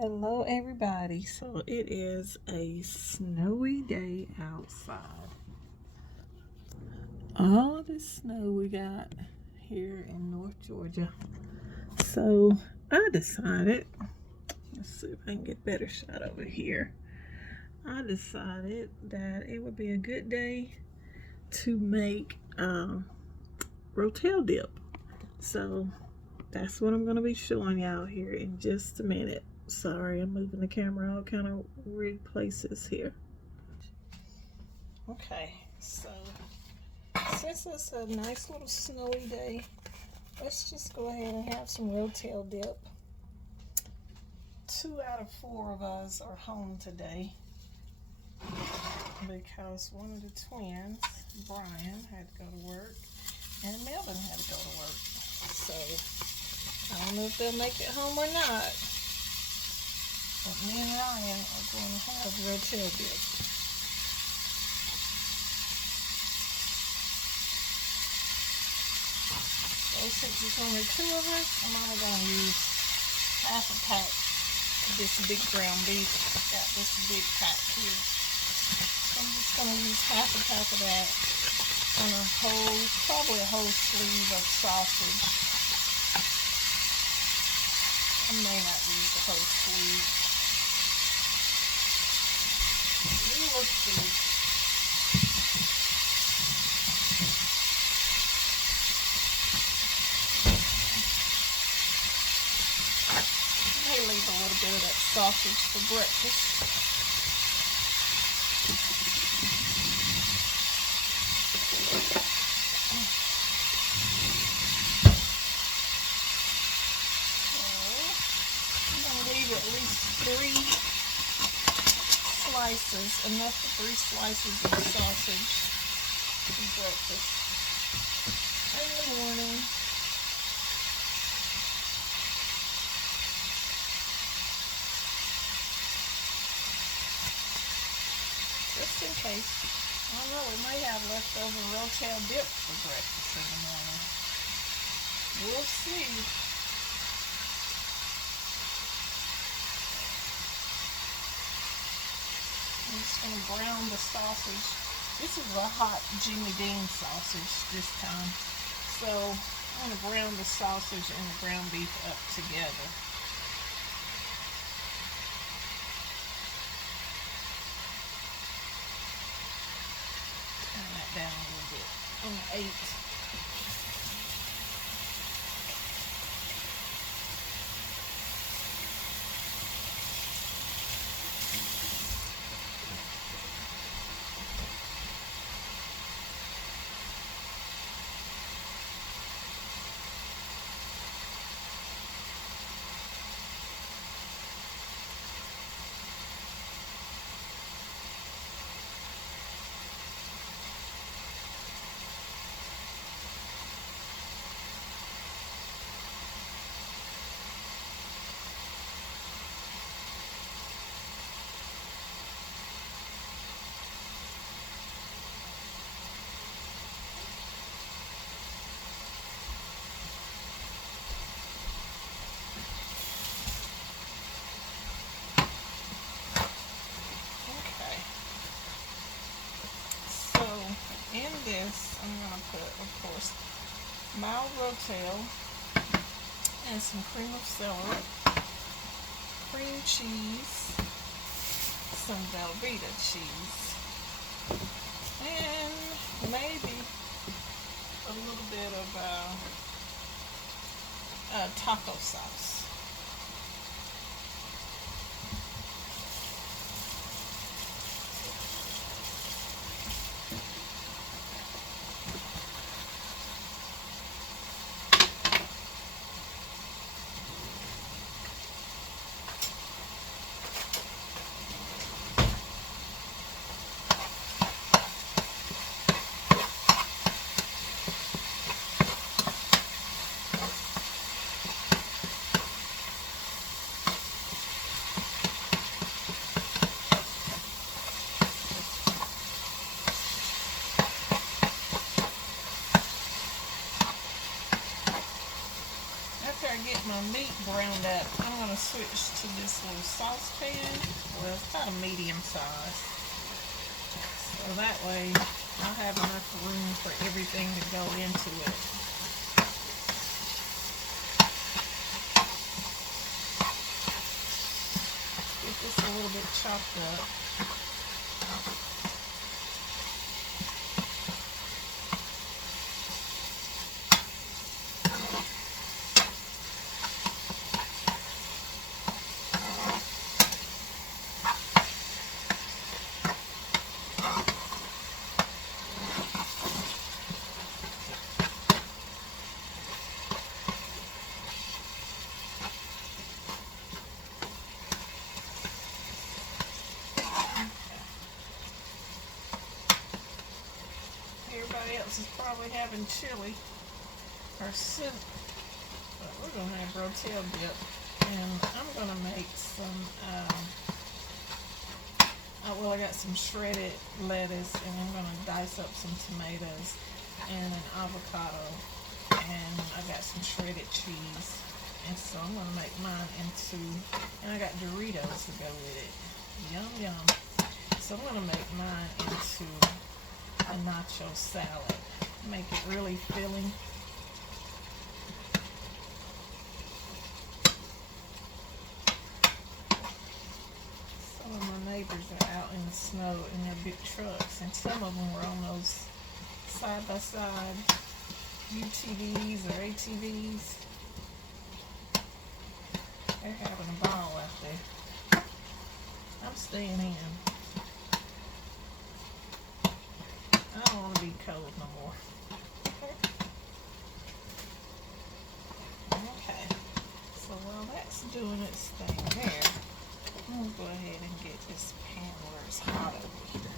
Hello everybody. So it is a snowy day outside. All the snow we got here in North Georgia. So I decided, let's see if I can get a better shot over here. I decided that it would be a good day to make Rotel dip. So that's what I'm going to be showing y'all here in just a minute. Sorry, I'm moving the camera all kind of weird places here. Okay, so since it's a nice little snowy day, let's just go ahead and have some Rotel dip. 2 out of 4 of us are home today because one of the twins, Brian, had to go to work and Melvin had to go to work. So I don't know if they'll make it home or not. But me and Ryan are going to have Rotel dip. So since it's only 2 of us, I'm only going to use half a pack of this big ground beef. I've got this big pack here. So I'm just going to use half a pack of that on a whole, probably a whole sleeve of sausage. I may not use the whole sleeve. We'll see. I may leave a little bit of that sausage for breakfast. I'm going to leave at least 3 slices, enough for 3 slices of sausage for breakfast in the morning. Just in case. I don't know, we may have leftover Rotel dip for breakfast in the morning. We'll see. I'm just going to brown the sausage. This is a hot Jimmy Dean sausage this time. So I'm going to brown the sausage and the ground beef up together. Turn that down a little bit on 8. In this, I'm going to put, of course, mild Rotel and some cream of celery, cream cheese, some Velveeta cheese, and maybe a little bit of taco sauce. ground up. I'm going to switch to this little saucepan. Well, it's about a medium size. So that way I'll have enough room for everything to go into it. Get this a little bit chopped up. Everybody else is probably having chili or soup, but we're going to have Rotel dip. And I'm going to make some, well, I got some shredded lettuce, and I'm going to dice up some tomatoes and an avocado, and I got some shredded cheese. And so I'm going to make mine into, and I got Doritos to go with it. Yum, yum. So I'm going to make mine into a nacho salad. Make it really filling. Some of my neighbors are out in the snow in their big trucks, and some of them were on those side-by-side UTVs or ATVs. They're having a ball out there. I'm staying in. I don't want to be cold no more. Okay. So while that's doing its thing there, I'm going to go ahead and get this pan where it's hot over here.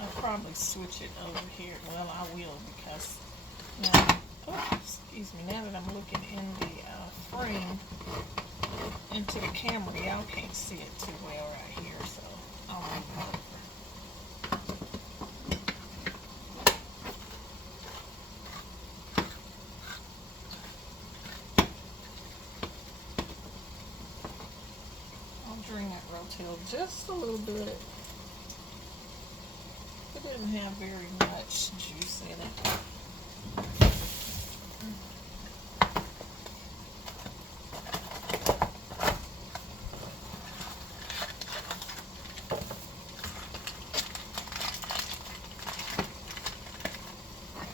I'll probably switch it over here. Well, I will, because now, excuse me, now that I'm looking in the frame into the camera, y'all can't see it too well right here, so I'll move it over. Drain that Rotel just a little bit. It didn't have very much juice in it.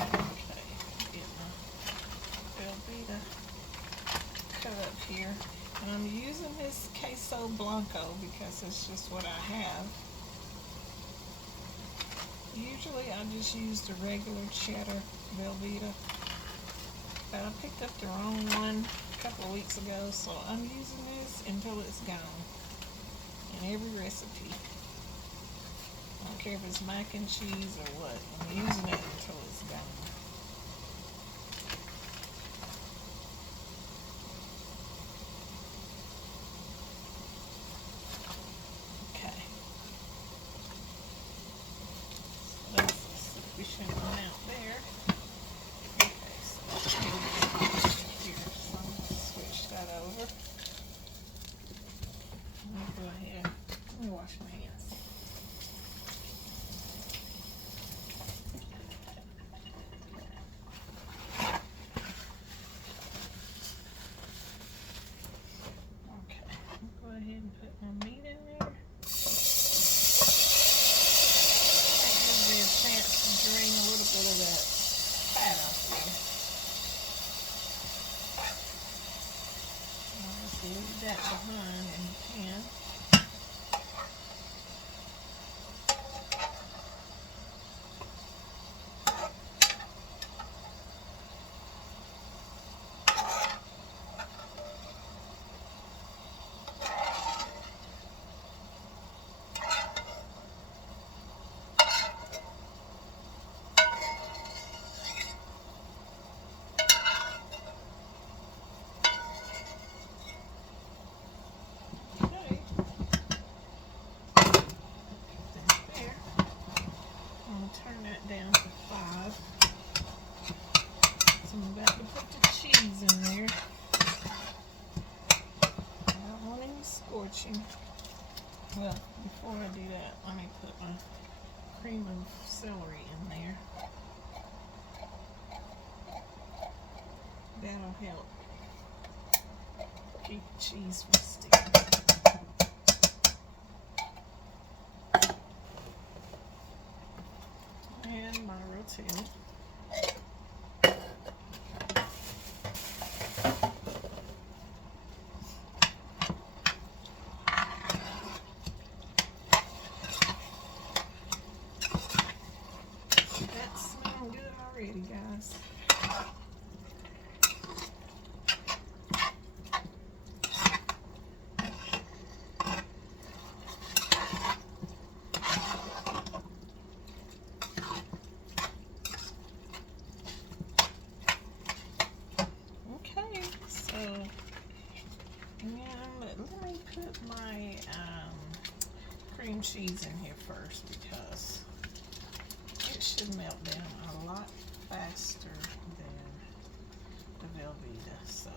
Okay, get my Velveeta cut up here. And I'm using this queso blanco because it's just what I have. Usually I just use the regular cheddar Velveeta, but I picked up the wrong one a couple of weeks ago, so I'm using this until it's gone in every recipe. I don't care if it's mac and cheese or what, I'm using it until it's gone. Amount there. Okay, so here, so I'm going to switch that over. I'm going to go ahead. Let me wash my hands. Okay, I'll go ahead and put my meat in there. Drain a little bit of that fat off there. I'll just leave that behind in the pan. Okay. Well, before I do that, let me put my cream of celery in there. That'll help keep the cheese from sticking. And my Rotel. That's smelling good already, guys. Okay, so let me put my cream cheese in here first because it should melt down a lot faster than the Velveeta. So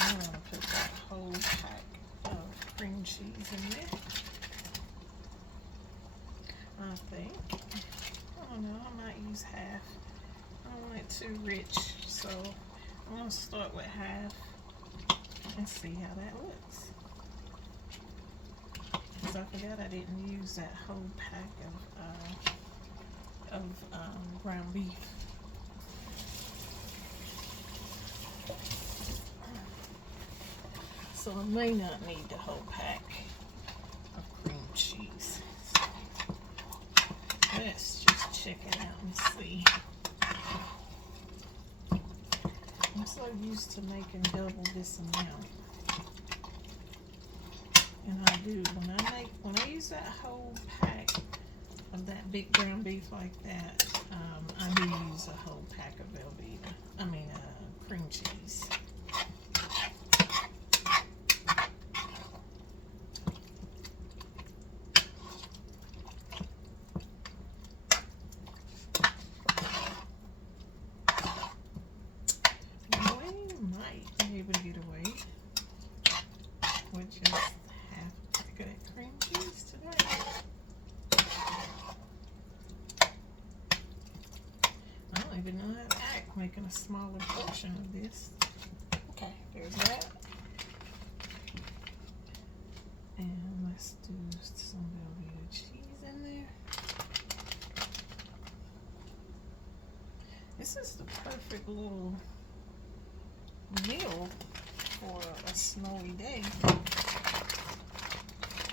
I'm going to put that whole pack of cream cheese in there. I think. I don't know, I might use half. I don't want it too rich, so I'm going to start with half and see how that looks. Because I forgot I didn't use that whole pack of ground beef. So I may not need the whole pack of cream cheese. Let's just check it out and see. I'm so used to making double this amount. And I do, when I use that whole pack of that big ground beef like that, I do use a whole pack of Velveeta, cream cheese. We might be able to get away with just half a pack of that cream cheese today. I don't even know how to act making a smaller portion of this. Okay, there's that. And let's do some Velveeta cheese in there. This is the perfect little meal for a snowy day.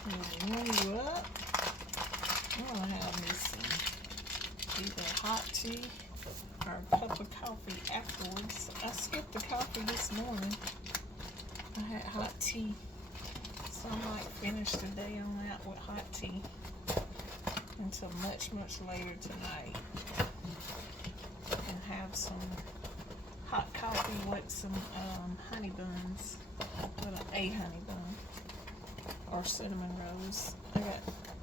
It'll warm you up. I'm gonna have me some either hot tea or a cup of coffee afterwards. I skipped the coffee this morning. I had hot tea, so I might finish the day on that with hot tea until much later tonight, and have some hot coffee with some honey buns, with a honey bun, or cinnamon rolls. I got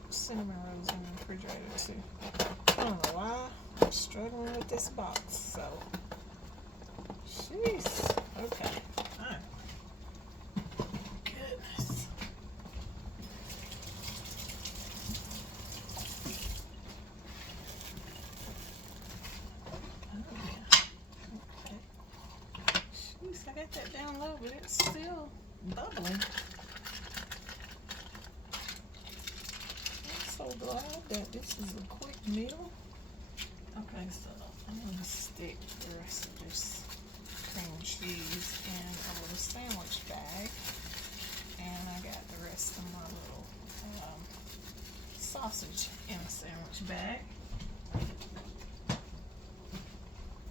cinnamon rolls in the refrigerator too. I don't know why I'm struggling with this box, so jeez. Okay, fine. Goodness. Oh yeah. Okay. Jeez, I got that down low, but it's still bubbling. I'm so glad that this is a quick meal. Okay, so I'm going to stick the rest of this cream cheese in a little sandwich bag. And I got the rest of my little sausage in a sandwich bag.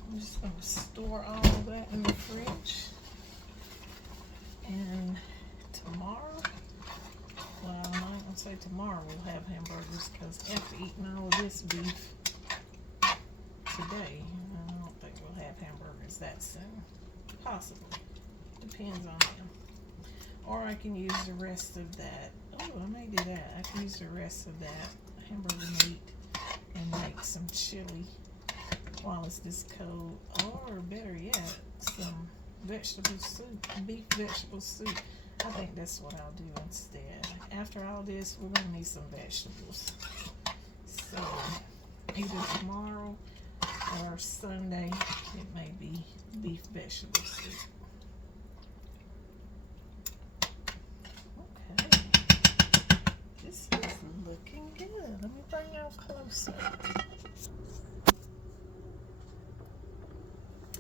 I'm just going to store all of that in the fridge. And tomorrow, well, I'm not going to say tomorrow we'll have hamburgers because after eating all of this beef today, I don't think we'll have hamburgers that soon. Possibly. Depends on them. Or I can use the rest of that. Oh, I may do that. I can use the rest of that hamburger meat and make some chili while it's this cold. Or better yet, some vegetable soup, beef vegetable soup. I think that's what I'll do instead. After all this, we're gonna need some vegetables. So either tomorrow or Sunday, it may be beef vegetable soup. Okay, this is looking good. Let me bring y'all closer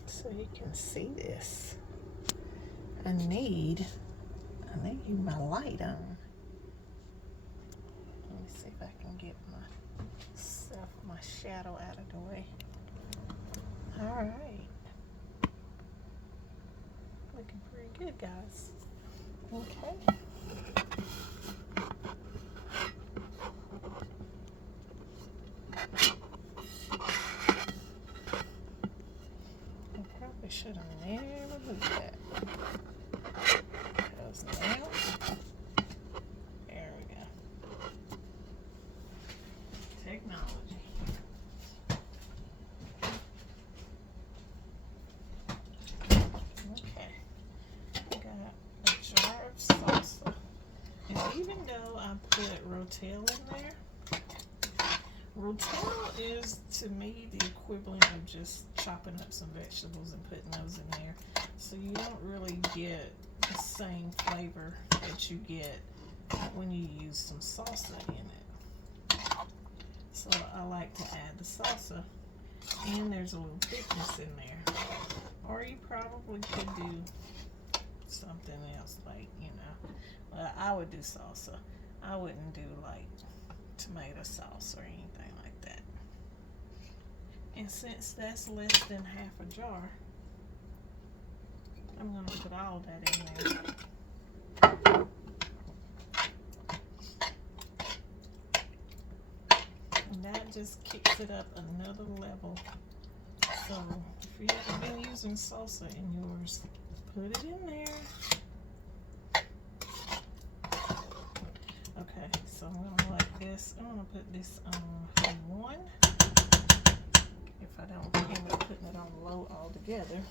so you can see this. I need my light on. Let me see if I can get my shadow out of the way. All right, looking pretty good, guys. Okay. I probably should have never moved that. Because now, there we go. Technology. Okay. Got a jar of salsa. And even though I put Rotel in there, Rotel is to me the equivalent of just chopping up some vegetables and putting those in there. So you don't really get the same flavor that you get when you use some salsa in it. So I like to add the salsa, and there's a little thickness in there. Or you probably could do something else, like, well, I would do salsa. I wouldn't do like tomato sauce or anything like that. And since that's less than half a jar, I'm going to put all that in there. And that just kicks it up another level. So if you haven't been using salsa in yours, put it in there. Okay, so I'm going to like this. I'm going to put this on 1. If I don't end up putting it on low altogether.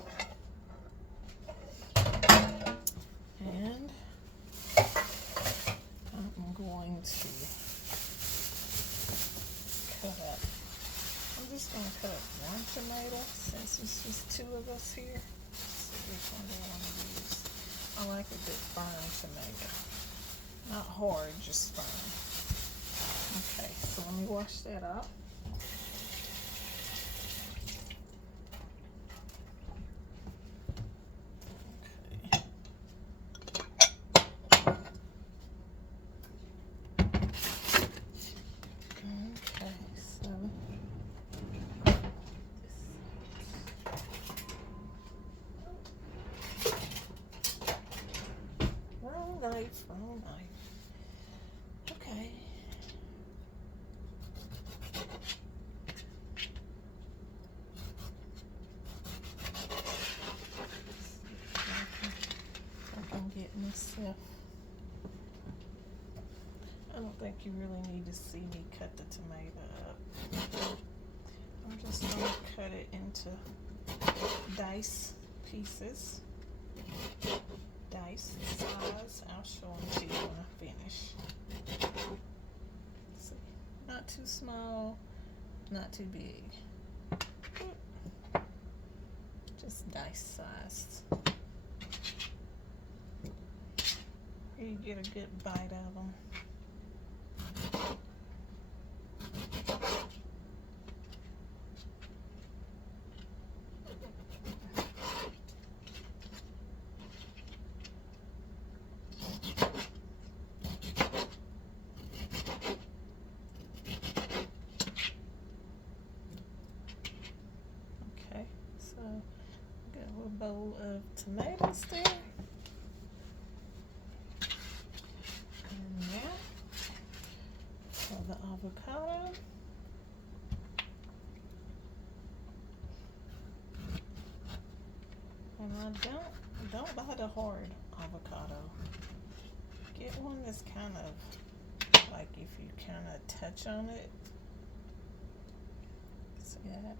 And I'm going to cut up. I'm just going to cut up 1 tomato since it's just 2 of us here. Let's see which one do I want to use. I like a good firm tomato. Not hard, just firm. Okay, so let me wash that up. Wrong knife. Okay. I can get myself. I don't think you really need to see me cut the tomato up. I'm just going to cut it into dice pieces. Dice size. I'll show them to you when I finish. See, not too small, not too big. Just dice sized. You get a good bite of them. Bowl of tomatoes there. And now for the avocado. And I don't buy the hard avocado. Get one that's kind of like, if you kind of touch on it. See that?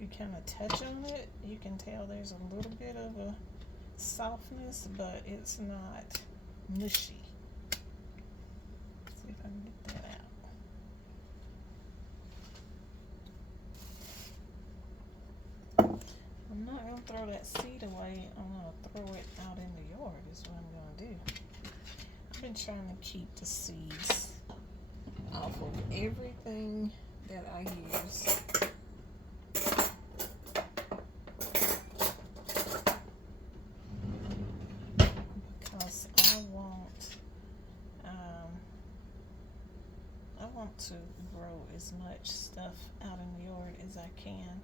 You kind of touch on it, you can tell there's a little bit of a softness, but it's not mushy. See if I can get that out. I'm not going to throw that seed away. I'm going to throw it out in the yard is what I'm going to do. I've been trying to keep the seeds off of everything that I use. Because I want to grow as much stuff out in the yard as I can.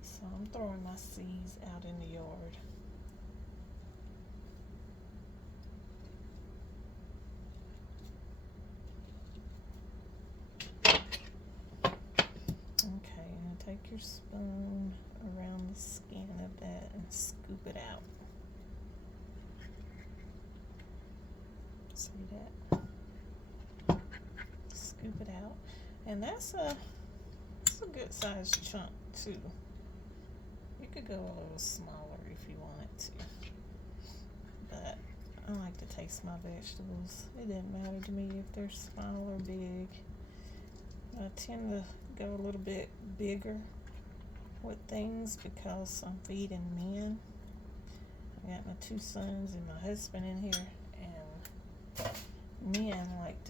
So I'm throwing my seeds out in the yard. Okay, and take your spoon around the skin of that and scoop it out. See that? Scoop it out. And that's a good sized chunk too. You could go a little smaller if you wanted to. But I like to taste my vegetables. It doesn't matter to me if they're small or big. I tend to go a little bit bigger with things because I'm feeding men. I got my 2 sons and my husband in here, and men like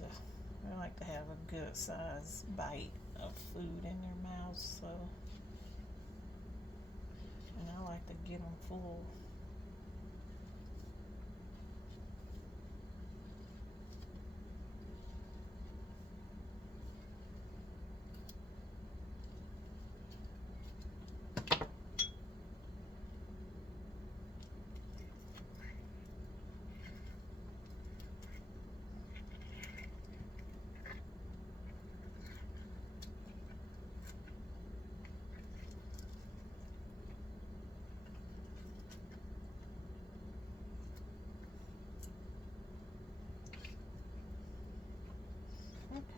to have a good size bite of food in their mouths, so, and I like to get them full.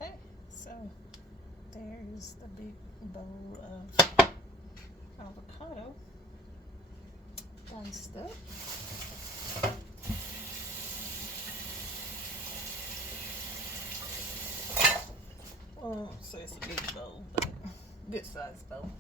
Okay, so there's the big bowl of avocado diced up. Well, I won't say it's a big bowl, but good sized bowl.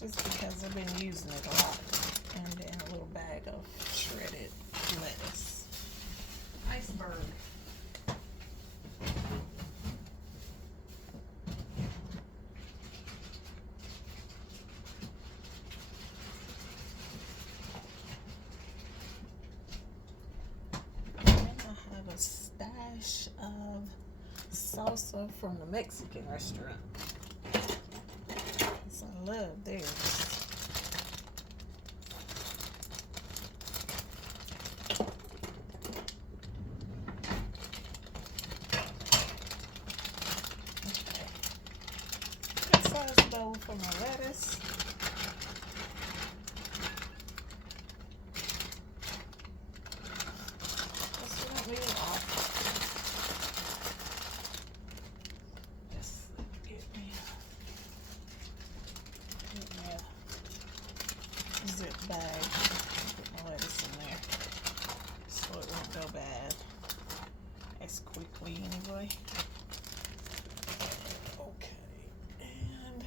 Because I've been using it a lot. And then a little bag of shredded lettuce. Iceberg. And I have a stash of salsa from the Mexican restaurant. I love theirs. Good sized bowl for my lettuce. This won't be off. Zip bag. Put my lettuce in there so it won't go bad as quickly anyway. Okay, and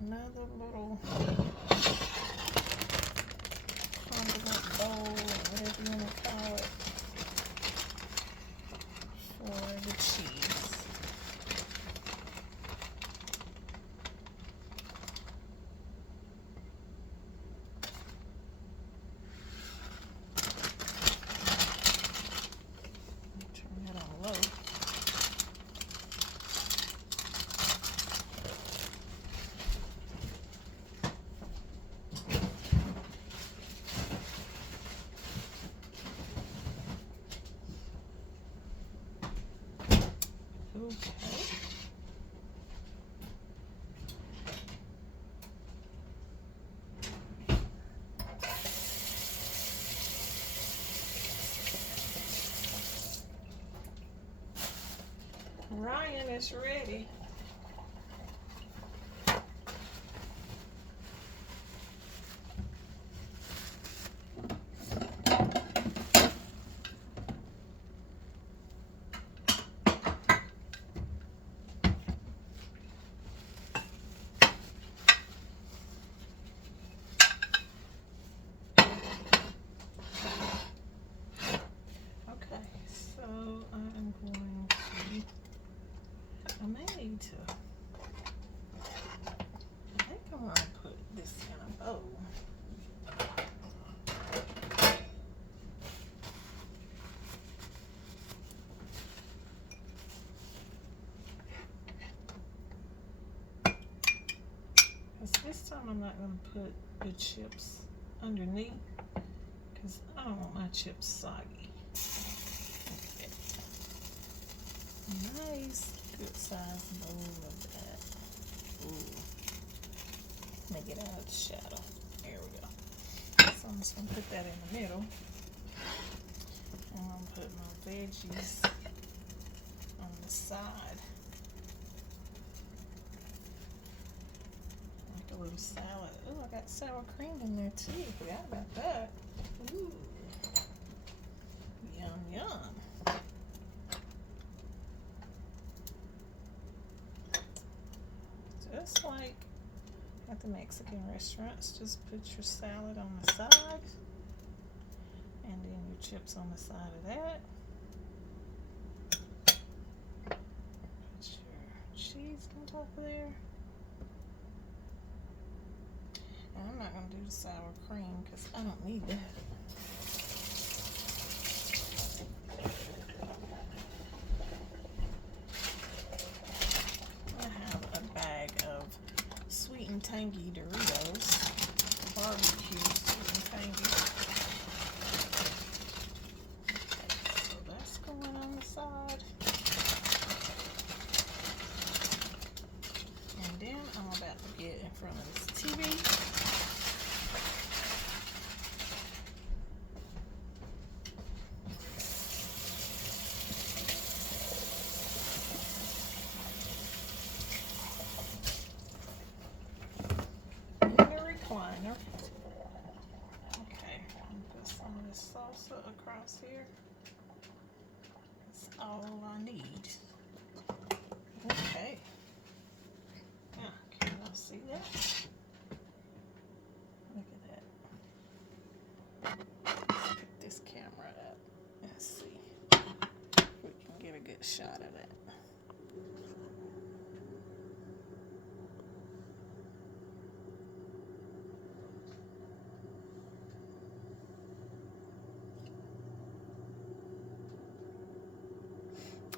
another little condiment bowl, or whatever you want to call it, for the cheese. Turn that on low. and it's ready. I may need to, I think I'm going to put this in a bowl. Because this time I'm not going to put the chips underneath because I don't want my chips soggy. Okay. Nice, good size bowl of that. Ooh. Let me get out of the shadow. There we go. So I'm just going to put that in the middle. And I'm going to put my veggies on the side. Like a little salad. Ooh, I got sour cream in there too. Forgot about that. Ooh. Yum, yum. Just like at the Mexican restaurants, just put your salad on the side and then your chips on the side of that. Put your cheese on top of there. And I'm not going to do the sour cream because I don't need that. I have a bag of sweet and tangy Doritos, barbecue sweet and tangy. So that's going on the side. And then I'm about to get in front of this TV. Recliner. Okay, put some of this salsa across here. That's all I need. Okay. Now, can y'all see that? Look at that. Let's pick this camera up and see if we can get a good shot of that.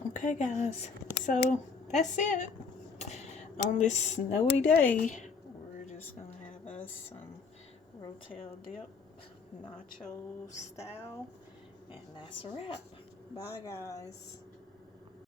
Okay guys, so that's it. On this snowy day, we're just gonna have us some Rotel dip, nacho style, and that's a wrap. Bye guys.